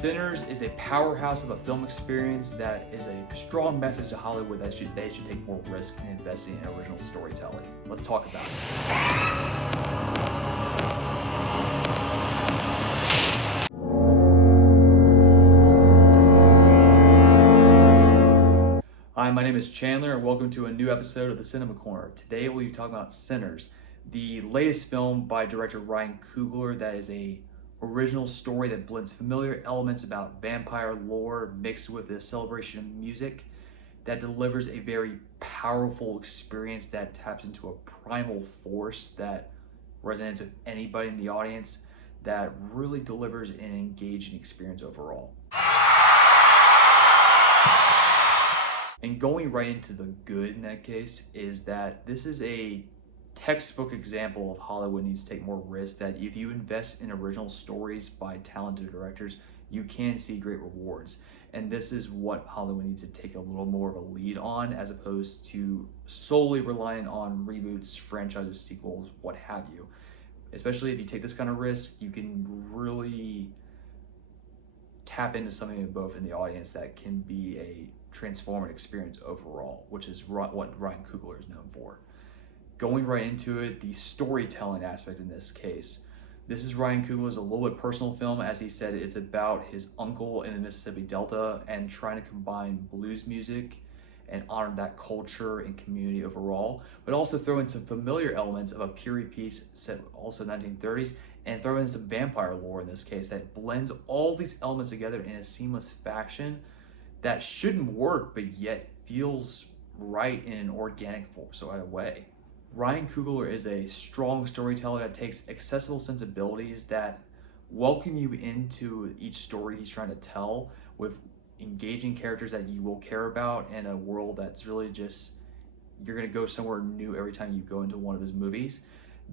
Sinners is a powerhouse of a film experience that is a strong message to Hollywood that they should take more risk in investing in original storytelling. Let's talk about it. Hi, my name is Chandler and welcome to a new episode of the Cinema Corner. Today we'll be talking about Sinners, the latest film by director Ryan Coogler that is a original story that blends familiar elements about vampire lore mixed with the celebration of music that delivers a very powerful experience that taps into a primal force that resonates with anybody in the audience, that really delivers an engaging experience overall. And going right into the good in that case is that this is a textbook example of Hollywood needs to take more risks, that if you invest in original stories by talented directors, you can see great rewards. And this is what Hollywood needs to take a little more of a lead on, as opposed to solely relying on reboots, franchises, sequels, what have you. Especially if you take this kind of risk, you can really tap into something both in the audience that can be a transformative experience overall, which is what Ryan Coogler is known for. Going right into it, the storytelling aspect in this case. This is Ryan Coogler's a little bit personal film. As he said, it's about his uncle in the Mississippi Delta and trying to combine blues music and honor that culture and community overall, but also throw in some familiar elements of a period piece set also 1930s, and throw in some vampire lore in this case that blends all these elements together in a seamless fashion that shouldn't work, but yet feels right in an organic sort of way. Ryan Coogler is a strong storyteller that takes accessible sensibilities that welcome you into each story he's trying to tell, with engaging characters that you will care about and a world that's really just, you're going to go somewhere new every time you go into one of his movies,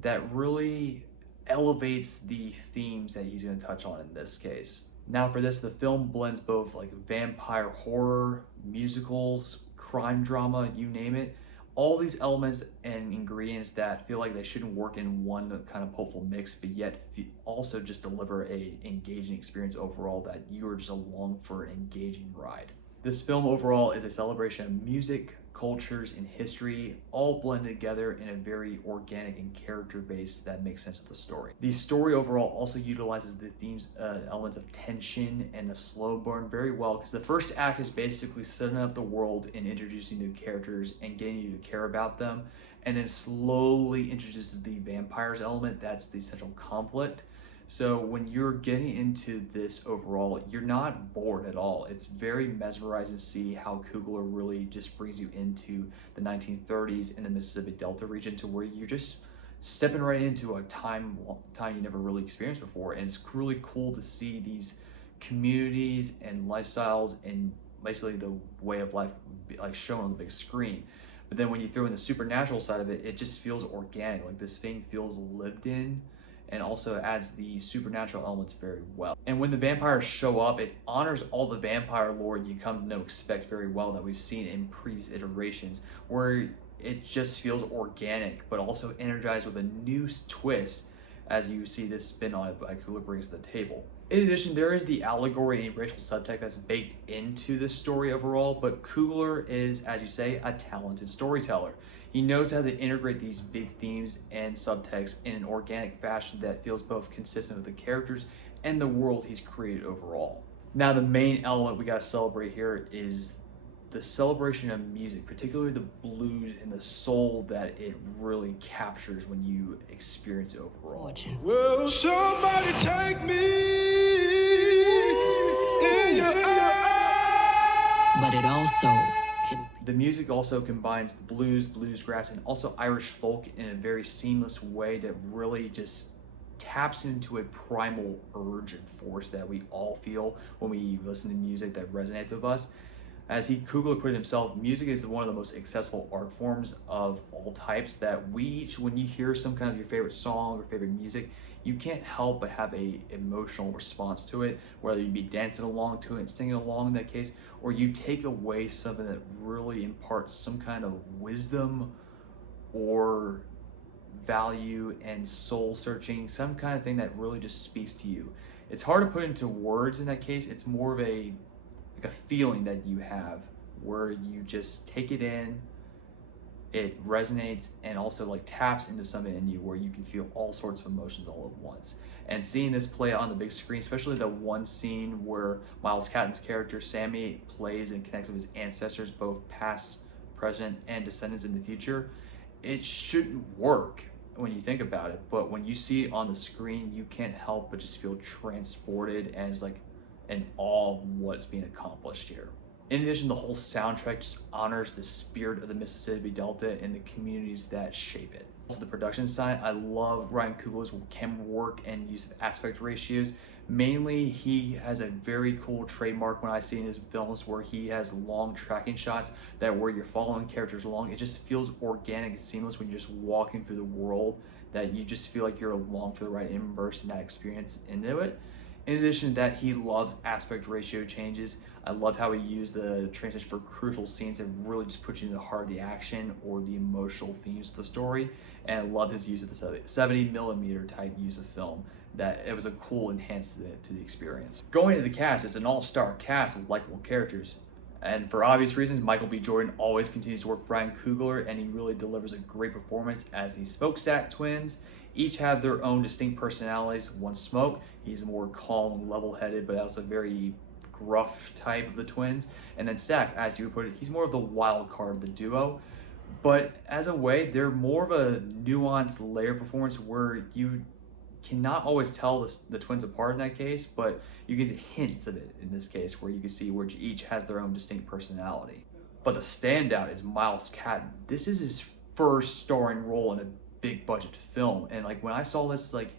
that really elevates the themes that he's going to touch on in this case. Now for this, the film blends both like vampire horror, musicals, crime drama, you name it. All these elements and ingredients that feel like they shouldn't work in one kind of hopeful mix, but yet also just deliver a engaging experience overall, that you are just along for an engaging ride. This film overall is a celebration of music, cultures, and history, all blended together in a very organic and character base that makes sense of the story. The story overall also utilizes the themes, elements of tension and a slow burn very well, because the first act is basically setting up the world and introducing new characters and getting you to care about them, and then slowly introduces the vampires element. That's the central conflict. So when you're getting into this overall, you're not bored at all. It's very mesmerizing to see how Coogler really just brings you into the 1930s in the Mississippi Delta region, to where you're just stepping right into a time you never really experienced before. And it's really cool to see these communities and lifestyles and basically the way of life like shown on the big screen. But then when you throw in the supernatural side of it, it just feels organic. Like this thing feels lived in, and also adds the supernatural elements very well. And when the vampires show up, it honors all the vampire lore you come to know expect very well that we've seen in previous iterations, where it just feels organic, but also energized with a new twist as you see this spin-on by Coogler brings to the table. In addition, there is the allegory and racial subtext that's baked into the story overall, but Coogler is, as you say, a talented storyteller. He knows how to integrate these big themes and subtext in an organic fashion that feels both consistent with the characters and the world he's created overall. Now, the main element we gotta celebrate here is the celebration of music, particularly the blues and the soul that it really captures when you experience it overall. Well, somebody take me in your arms. But it also can. The music also combines the bluegrass, and also Irish folk in a very seamless way that really just taps into a primal urge and force that we all feel when we listen to music that resonates with us. As Coogler put it himself, music is one of the most accessible art forms of all types, that when you hear some kind of your favorite song or favorite music, you can't help but have a emotional response to it, whether you be dancing along to it and singing along in that case, or you take away something that really imparts some kind of wisdom or value and soul searching, some kind of thing that really just speaks to you. It's hard to put into words in that case. It's more of a like a feeling that you have where you just take it in, it resonates, and also like taps into something in you where you can feel all sorts of emotions all at once. And seeing this play out on the big screen, especially the one scene where Miles Catton's character Sammy plays and connects with his ancestors, both past, present, and descendants in the future, it shouldn't work when you think about it. But when you see it on the screen, you can't help but just feel transported and it's like in awe of what's being accomplished here. In addition, the whole soundtrack just honors the spirit of the Mississippi Delta and the communities that shape it. Also, the production side, I love Ryan Coogler's camera work and use of aspect ratios. Mainly, he has a very cool trademark when I see in his films where he has long tracking shots that where you're following characters along. It just feels organic and seamless when you're just walking through the world, that you just feel like you're along for the ride, immersed in that experience into it. In addition to that, he loves aspect ratio changes. I loved how he used the transition for crucial scenes that really just put you in the heart of the action or the emotional themes of the story. And I love his use of the 70mm type use of film, that it was a cool enhancement to the experience. Going into the cast, it's an all-star cast with likable characters. And for obvious reasons, Michael B. Jordan always continues to work with Ryan Coogler, and he really delivers a great performance as these Smokestack twins. Each have their own distinct personalities. One Smoke, he's more calm, level-headed, but also very gruff type of the twins. And then Stack, as you put it, he's more of the wild card of the duo. But as a way, they're more of a nuanced layer performance where you cannot always tell the twins apart in that case, but you get hints of it in this case where you can see where each has their own distinct personality. But the standout is Miles Catton. This is his first starring role in a big budget film, and like when I saw this, like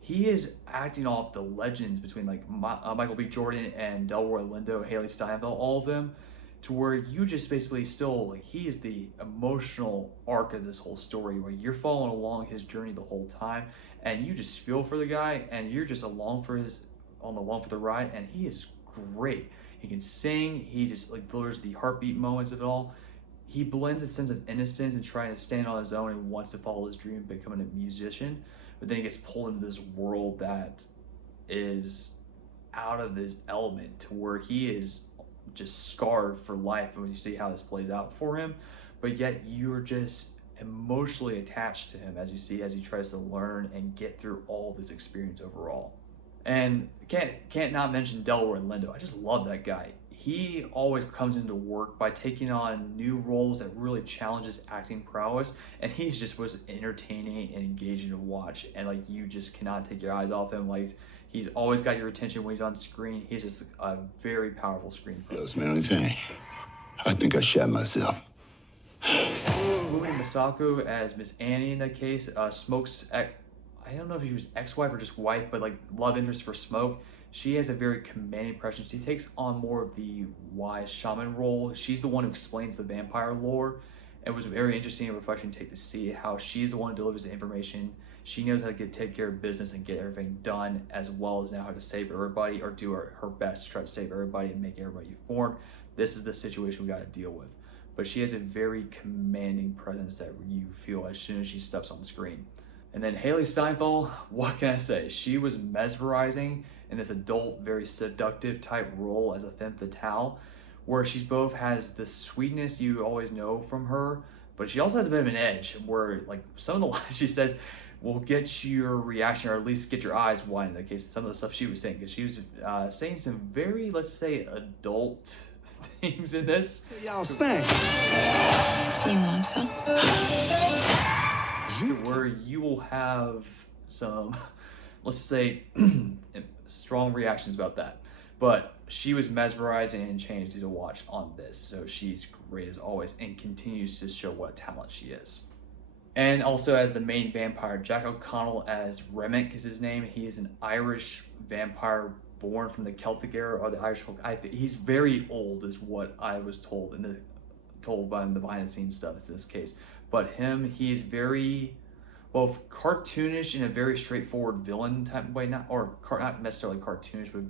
he is acting off the legends between like Michael B. Jordan and Delroy Lindo, Haley Steinfeld, all of them, to where you just basically still like he is the emotional arc of this whole story where you're following along his journey the whole time and you just feel for the guy and you're just along for the ride, and he is great. He can sing, he just like delivers the heartbeat moments of it all. He blends a sense of innocence and trying to stand on his own and wants to follow his dream of becoming a musician, but then he gets pulled into this world that is out of his element to where he is just scarred for life when you see how this plays out for him, but yet you're just emotionally attached to him as you see as he tries to learn and get through all this experience overall. And can't not mention Delroy Lindo. I just love that guy. He always comes into work by taking on new roles that really challenges acting prowess, and he just was entertaining and engaging to watch, and like you just cannot take your eyes off him. Like he's always got your attention when he's on screen. He's just a very powerful screen presence. Yo, man, thing. I think I shot myself. Moving Misako as Miss Annie in that case, Smoke's I don't know if he was ex-wife or just wife, but like love interest for Smoke. She has a very commanding presence. She takes on more of the wise shaman role. She's the one who explains the vampire lore. It was very interesting and refreshing to see how she's the one who delivers the information. She knows how to take care of business and get everything done, as well as now how to save everybody or do her best to try to save everybody and make everybody informed. This is the situation we got to deal with. But she has a very commanding presence that you feel as soon as she steps on the screen. And then Haley Steinfeld, what can I say? She was mesmerizing in this adult, very seductive type role as a femme fatale, where she both has the sweetness you always know from her, but she also has a bit of an edge where like some of the lines she says will get your reaction or at least get your eyes wide in the case of some of the stuff she was saying, because she was saying some very, let's say, adult things in this. Y'all stink. Do you want some? Where you will have some, let's say, strong reactions about that. But she was mesmerizing and changed to watch on this. So she's great as always and continues to show what a talent she is. And also as the main vampire, Jack O'Connell as Remick is his name. He is an Irish vampire born from the Celtic era or the Irish folk. He's very old is what I was told by the behind the scenes stuff in this case. But he's very both cartoonish in a very straightforward villain type way, not necessarily cartoonish, but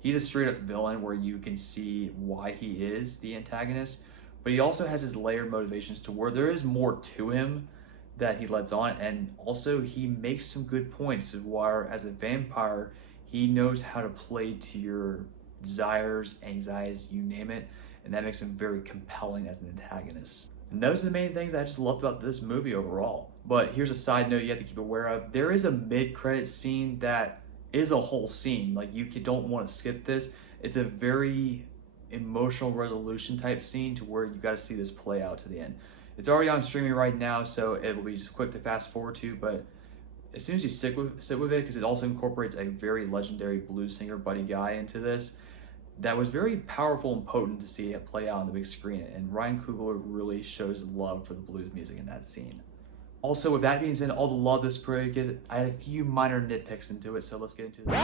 he's a straight up villain where you can see why he is the antagonist. But he also has his layered motivations to where there is more to him that he lets on, and also he makes some good points where as a vampire, He knows how to play to your desires, anxieties, you name it, and that makes him very compelling as an antagonist. And those are the main things I just loved about this movie overall. But here's a side note you have to keep aware of. There is a mid-credit scene that is a whole scene. Like, don't want to skip this. It's a very emotional resolution type scene to where you got to see this play out to the end. It's already on streaming right now, so it will be just quick to fast forward to, but as soon as you sit with it, because it also incorporates a very legendary blues singer Buddy Guy into this, that was very powerful and potent to see it play out on the big screen, and Ryan Coogler really shows love for the blues music in that scene. Also, with that being said, all the love this project is, I had a few minor nitpicks into it, so let's get into this.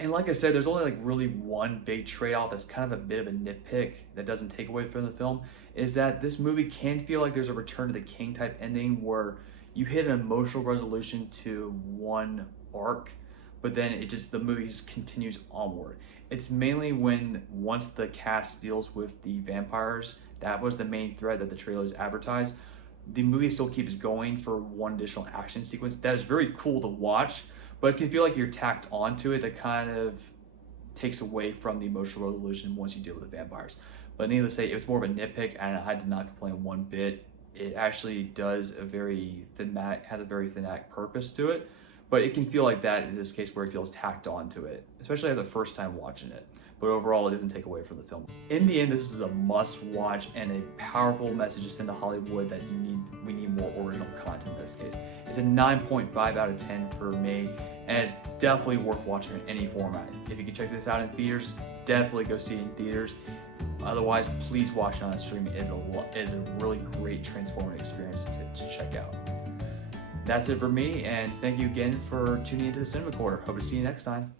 And like I said, there's only like really one big trade-off that's kind of a bit of a nitpick that doesn't take away from the film, is that this movie can feel like there's a Return to the King type ending where you hit an emotional resolution to one arc, but then the movie just continues onward. It's mainly once the cast deals with the vampires, that was the main thread that the trailers advertised. The movie still keeps going for one additional action sequence that is very cool to watch, but it can feel like you're tacked onto it. That kind of takes away from the emotional resolution once you deal with the vampires. But needless to say, it was more of a nitpick, and I did not complain one bit. It actually has a very thematic purpose to it, but it can feel like that in this case where it feels tacked onto it, especially as the first time watching it. But overall, it doesn't take away from the film. In the end, this is a must-watch and a powerful message to send to Hollywood that we need more original content in this case. It's a 9.5 out of 10 for me, and it's definitely worth watching in any format. If you can check this out in theaters, definitely go see it in theaters. Otherwise, please watch it on stream. It is a really great transformative experience to check out. That's it for me, and thank you again for tuning into the Cinema Corner. Hope to see you next time.